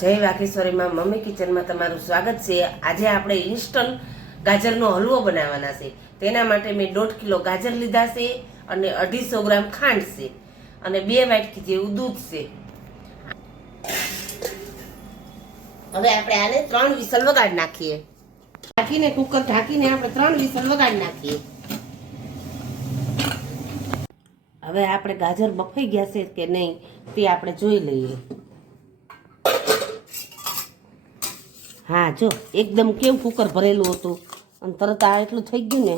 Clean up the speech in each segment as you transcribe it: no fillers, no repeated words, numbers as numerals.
જય વાઘેશ્વરીમાં મમ્મી કિચનમાં તમારું સ્વાગત છે। આજે આપણે ઇન્સ્ટન્ટ ગાજરનો હલવો બનાવવાના છે। તેના માટે મેં 1.5 કિલો ગાજર લીધા છે અને 250 ગ્રામ ખાંડ છે અને 2 વાટકી જેવું દૂધ છે। હવે આપણે આને 3 વિસલ વગાડી નાખીએ। ઢાંકીને કુકર ઢાંકીને આપણે 3 વિસલ વગાડી નાખીએ। હવે આપણે ગાજર બફાઈ ગયા છે કે નહીં તે આપણે જોઈ લઈએ। हाँ जो एकदम केव कुकर भरेलू हतुं अने तरत आ एटलुं थई गयुं ने।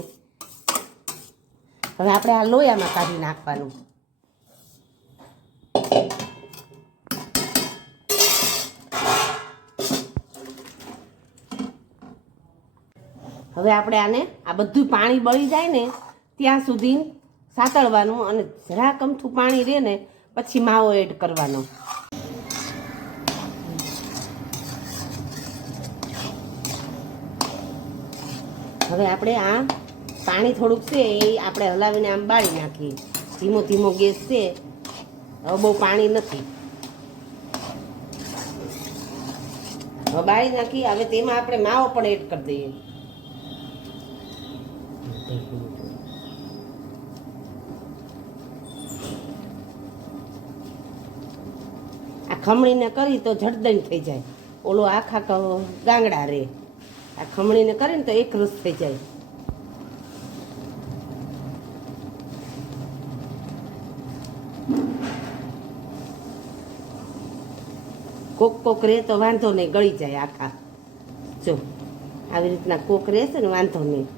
हवे आपणे आ लोयामां काढी नाखवानुं। हवे आपणे आने आ बधुं पाणी बळी जाय ने त्यां सुधी सातळवानुं अने जरा कमथुं पाणी रहे ने पछी मावो एड करवानो। હવે આપણે આ પાણી થોડુંક છે એ આપણે હલાવીને આમ બાળી નાખીએ। ધીમો ધીમો ગેસ છે, હવે બહુ પાણી નથી। હવે બાળી નાખી। હવે તેમાં આપણે માવો પણ એડ કરી દઈએ। આ ખમણીને કરી તો ઝડદણ થઈ જાય, ઓલો આખા ગાંગડા રે। आ खमणी ने करे तो एक रस थी जाए। कोक कोक रे तो वांधो नहीं, गળી जाए आखा। जो આવી રીતના કોક રહેશે ને વાંધો નહીં।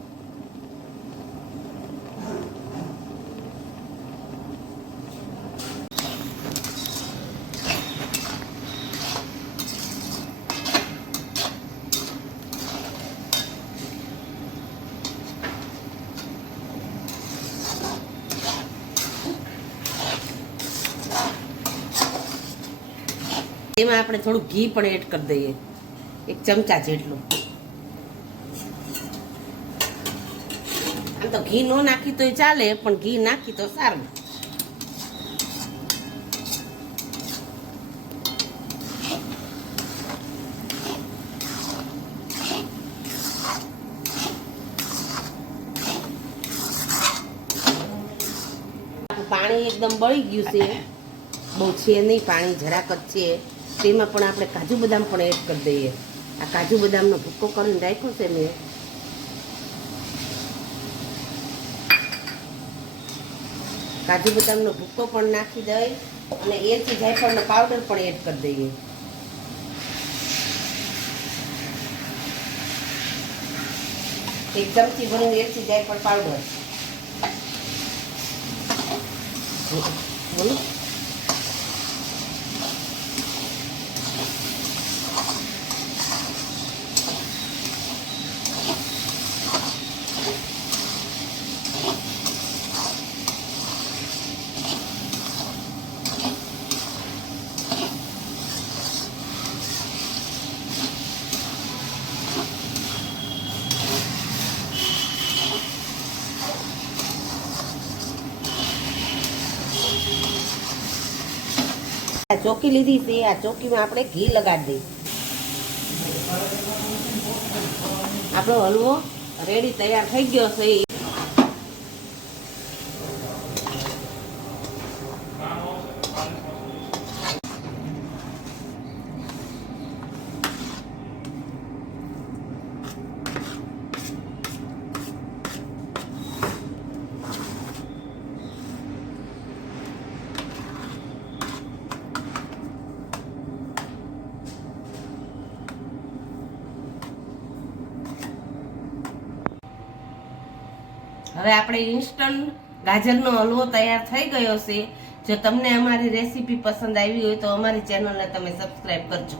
એમાં આપણે થોડું ઘી પણ એડ કરી દઈએ, 1 ચમચા જેટલું। આમ તો ઘી ન નાખી તોય ચાલે, પણ ઘી નાખી તો સારું। પાણી એકદમ બળી ગયું છે, બહુ છે નહીં પાણી, જરાક જ છે। તેમાં પણ આપણે કાજુ બદામ પણ એડ કરી દઈએ। આ કાજુ બદામનો ભૂક્કો કરીને રાખ્યો છે મેં। કાજુ બદામનો ભૂક્કો પણ નાખી દઈ અને એલચી જાયફળનો પાવડર પણ એડ કરી દઈએ। એક ચમચી ભરીને એલચી જાયફળ પાવડર બોલો। ચોકી લીધી છે, આ ચોકીમાં આપણે ઘી લગાડી દઈએ। આપણો હલવો રેડી તૈયાર થઈ ગયો છે। હવે આપણે ઇન્સ્ટન્ટ ગાજરનો હલવો તૈયાર થઈ ગયો છે। જો તમને અમારી રેસીપી પસંદ આવી હોય તો અમારી ચેનલને તમે સબસ્ક્રાઇબ કરજો।